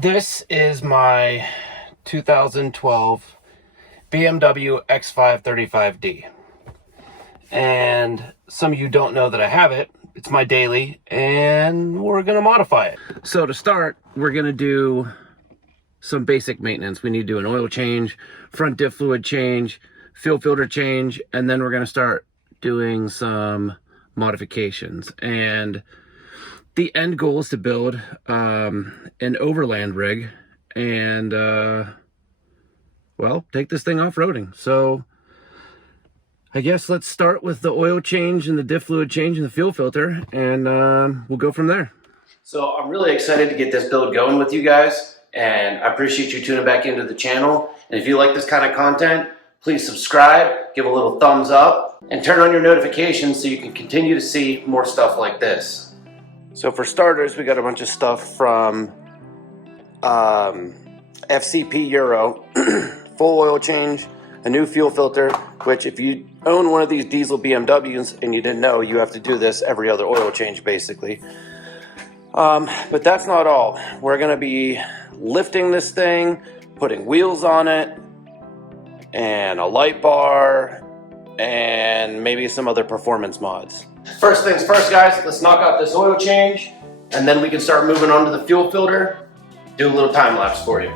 This is my 2012 BMW X5 and some of you don't know that I have it. It's my daily, and we're gonna modify it. So to start, we're gonna do some basic maintenance. We need to do an oil change, front diff fluid change, fuel filter change, and then we're gonna start doing some modifications. And the end goal is to build an Overland rig and, well, take this thing off-roading. So I guess let's start with the oil change and the diff fluid change and the fuel filter, and we'll go from there. So I'm really excited to get this build going with you guys, and I appreciate you tuning back into the channel. And if you like this kind of content, please subscribe, give a little thumbs up, and turn on your notifications so you can continue to see more stuff like this. So for starters, we got a bunch of stuff from FCP Euro, full oil change, a new fuel filter, which if you own one of these diesel BMWs and you didn't know, you have to do this every other oil change basically. But that's not all. We're gonna be lifting this thing, putting wheels on it, and a light bar, and maybe some other performance mods. First things first, guys, let's knock out this oil change, and then we can start moving on to the fuel filter, do a little time lapse for you.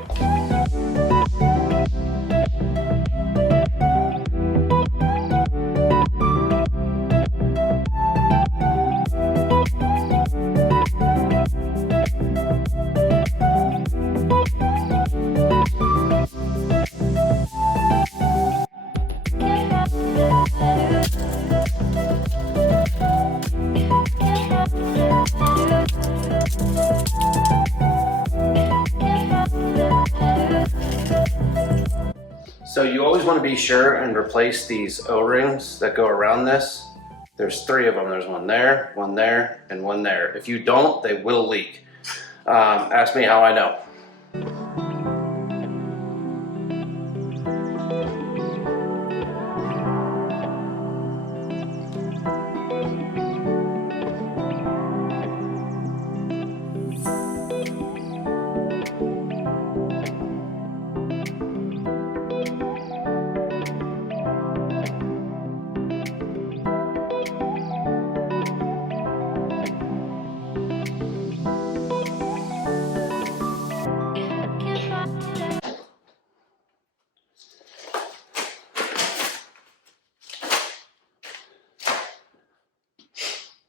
So you always want to be sure and replace these O-rings that go around this. There's 3 of them. There's one there, and one there. If you don't, they will leak. Ask me how I know.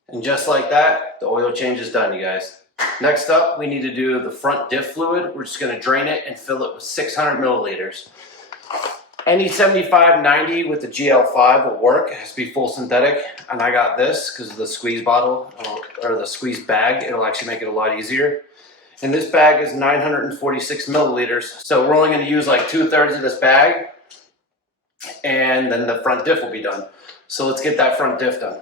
And just like that, the oil change is done, you guys. Next up, we need to do the front diff fluid. We're just gonna drain it and fill it with 600 milliliters. Any 75-90 with the GL5 will work. It has to be full synthetic. And I got this because of the squeeze bottle, or the squeeze bag. It'll actually make it a lot easier. And this bag is 946 milliliters. So we're only gonna use like 2/3 of this bag, and then the front diff will be done. So let's get that front diff done.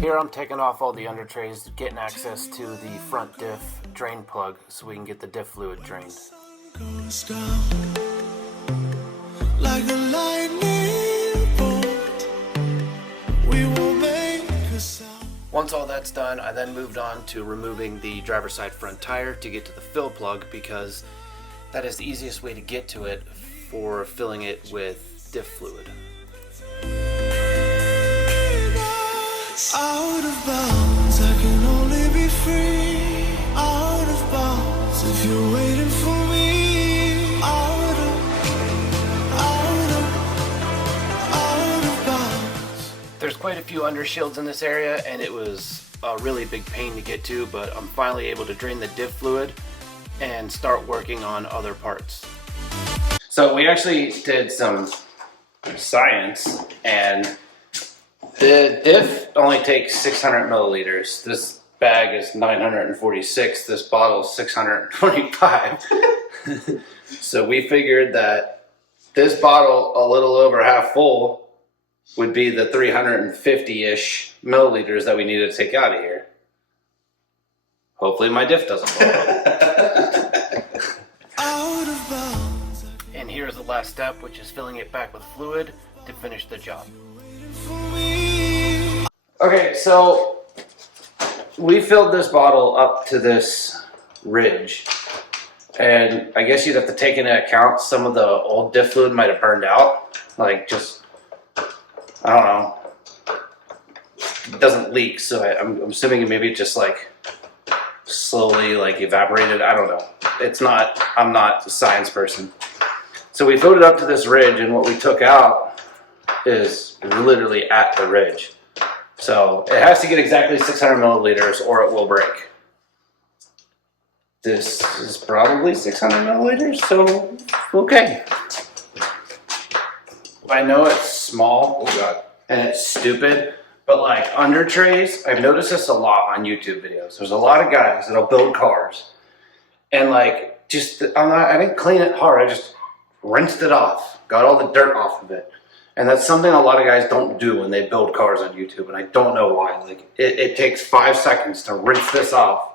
Here I'm taking off all the under trays, getting access to the front diff drain plug so we can get the diff fluid drained. Like a lightning bolt, we will make a sound. Once all that's done, I then moved on to removing the driver's side front tire to get to the fill plug, because that is the easiest way to get to it for filling it with diff fluid. Out of bounds, I can only be free. Out of bounds, if you're waiting for me. Out of bounds. There's quite a few undershields in this area, and it was a really big pain to get to, but I'm finally able to drain the diff fluid and start working on other parts. So we actually did some science, and the diff only takes 600 milliliters. This bag is 946. This bottle is 625. So we figured that this bottle, a little over half full, would be the 350-ish milliliters that we need to take out of here. Hopefully my diff doesn't fall off. And here's the last step, which is filling it back with fluid to finish the job. Okay, so we filled this bottle up to this ridge, And I guess you'd have to take into account some of the old diff fluid might have burned out. Like just, I don't know. It doesn't leak, so I'm assuming maybe it just like slowly like evaporated. I don't know. It's not, I'm not a science person. So we filled it up to this ridge, and what we took out is literally at the ridge. So it has to get exactly 600 milliliters or it will break. This is probably 600 milliliters, so okay. I know it's small, oh God, and it's stupid, but like under trays, I've noticed this a lot on YouTube videos. There's a lot of guys that'll build cars, and like just I didn't clean it hard. I just rinsed it off, got all the dirt off of it, and that's something a lot of guys don't do when they build cars on YouTube, and I don't know why. Like it takes 5 seconds to rinse this off.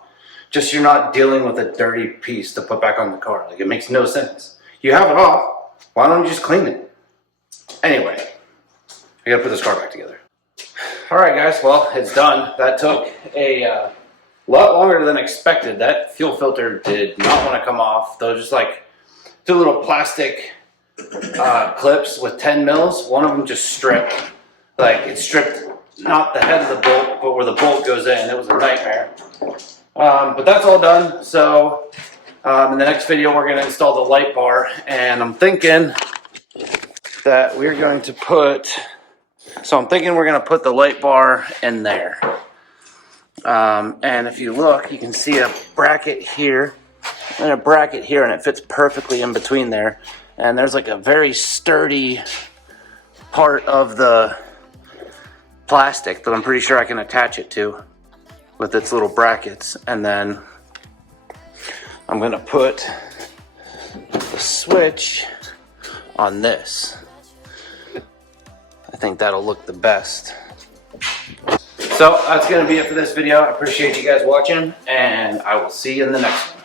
Just you're not dealing with a dirty piece to put back on the car. Like it makes no sense. You have it off. Why don't you just clean it? Anyway, I gotta put this car back together. All right, guys. Well, it's done. That took a lot longer than expected. That fuel filter did not want to come off. Those just like 2 little plastic clips with 10 mils. One of them just stripped. Like it stripped not the head of the bolt, but where the bolt goes in. It was a nightmare. But that's all done. So in the next video, we're going to install the light bar, and I'm thinking that we're going to put, we're going to put the light bar in there. And if you look, you can see a bracket here and a bracket here, and it fits perfectly in between there. And there's like a very sturdy part of the plastic that I'm pretty sure I can attach it to with its little brackets. And then I'm gonna put the switch on this. I think that'll look the best. So that's gonna be it for this video. I appreciate you guys watching, and I will see you in the next one.